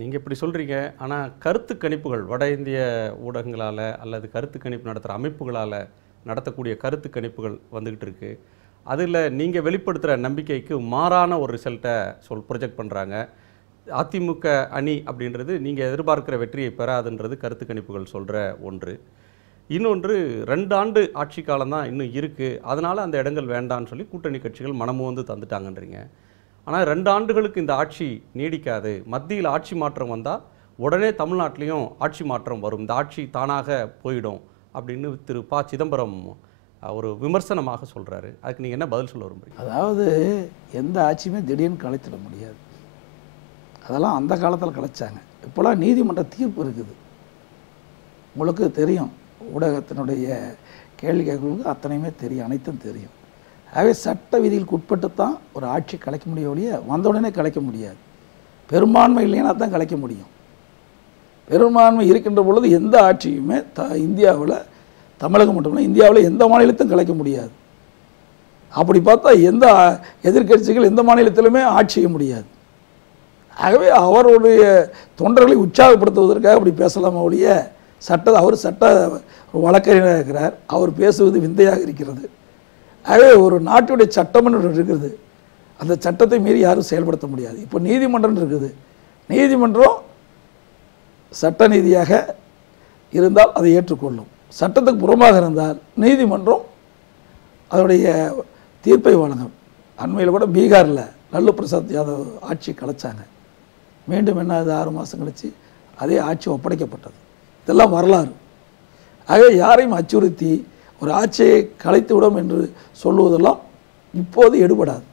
நீங்கள் இப்படி சொல்கிறீங்க. ஆனால் கருத்து கணிப்புகள் வட இந்திய ஊடகங்களால் அல்லது கருத்து கணிப்பு நடத்துகிற அமைப்புகளால் நடத்தக்கூடிய கருத்து கணிப்புகள் வந்துக்கிட்டு இருக்கு. அதில் நீங்கள் வெளிப்படுத்துகிற நம்பிக்கைக்கு மாறான ஒரு ரிசல்ட்டை ப்ரொஜெக்ட் பண்ணுறாங்க. அதிமுக அணி அப்படின்றது நீங்கள் எதிர்பார்க்கிற வெற்றியை பெறாதுன்றது கருத்து கணிப்புகள் சொல்கிற ஒன்று. இன்னொன்று 2 ஆண்டு ஆட்சி காலம் தான் இன்னும் இருக்குது, அதனால் அந்த இடங்கள் வேண்டான்னு சொல்லி கூட்டணி கட்சிகள் மனமும் வந்து தந்துட்டாங்கன்றீங்க. ஆனால் 2 ஆண்டுகளுக்கு இந்த ஆட்சி நீடிக்காது, மத்தியில் ஆட்சி மாற்றம் வந்தால் உடனே தமிழ்நாட்டிலையும் ஆட்சி மாற்றம் வரும், இந்த ஆட்சி தானாக போயிடும் அப்படின்னு திரு ப. சிதம்பரம் ஒரு விமர்சனமாக சொல்கிறாரு. அதுக்கு நீங்கள் என்ன பதில் சொல்ல விரும்புறீங்க? அதாவது எந்த ஆட்சியுமே திடீர்னு கலைத்திட முடியாது. அதெல்லாம் அந்த காலத்தில் கலைச்சாங்க. இப்போலாம் நீதிமன்ற தீர்ப்பு இருக்குது, உங்களுக்கு தெரியும். ஊடகத்தினுடைய கேள்வி கேட்கறவங்களுக்கு அத்தனையுமே தெரியும், அனைத்தும் தெரியும். ஆகவே சட்ட விதிகளுக்கு உட்பட்டு தான் ஒரு ஆட்சி கலைக்க முடிய ஒழிய வந்தவுடனே கலைக்க முடியாது. பெரும்பான்மை இல்லைன்னா தான் கலைக்க முடியும். பெரும்பான்மை இருக்கின்ற பொழுது எந்த ஆட்சியுமே இந்தியாவில், தமிழகம் மட்டுமில்லை இந்தியாவில் எந்த மாநிலத்தையும் கலைக்க முடியாது. அப்படி பார்த்தா எந்த எதிர்க்கட்சிகள் எந்த மாநிலத்திலுமே ஆட்சி செய்ய முடியாது. ஆகவே அவருடைய தொண்டர்களை உற்சாகப்படுத்துவதற்காக அப்படி பேசலாமா ஒழிய அவர் சட்ட வழக்கறிஞராக இருக்கிறார், அவர் பேசுவது விந்தையாக இருக்கிறது. ஆகவே ஒரு நாட்டுடைய சட்டமன்றம் இருக்குது, அந்த சட்டத்தை மீறி யாரும் செயல்படுத்த முடியாது. இப்போ நீதிமன்றம் இருக்குது, நீதிமன்றம் சட்ட நீதியாக இருந்தால் அதை ஏற்றுக்கொள்ளும். சட்டத்துக்கு புறமாக இருந்தால் நீதிமன்றம் அதனுடைய தீர்ப்பை வழங்கும். அண்மையில் கூட பீகாரில் லல்லு பிரசாத் யாதவ் ஆட்சி கலைச்சாங்க. மீண்டும் என்ன, அது 6 மாதம் கழிச்சு அதே ஆட்சி ஒப்படைக்கப்பட்டது. இதெல்லாம் வரலாறு. ஆகவே யாரையும் அச்சுறுத்தி ஒரு ஆட்சியை கலைத்து விடும் என்று சொல்லுவதெல்லாம் இப்போது எடுபடாது.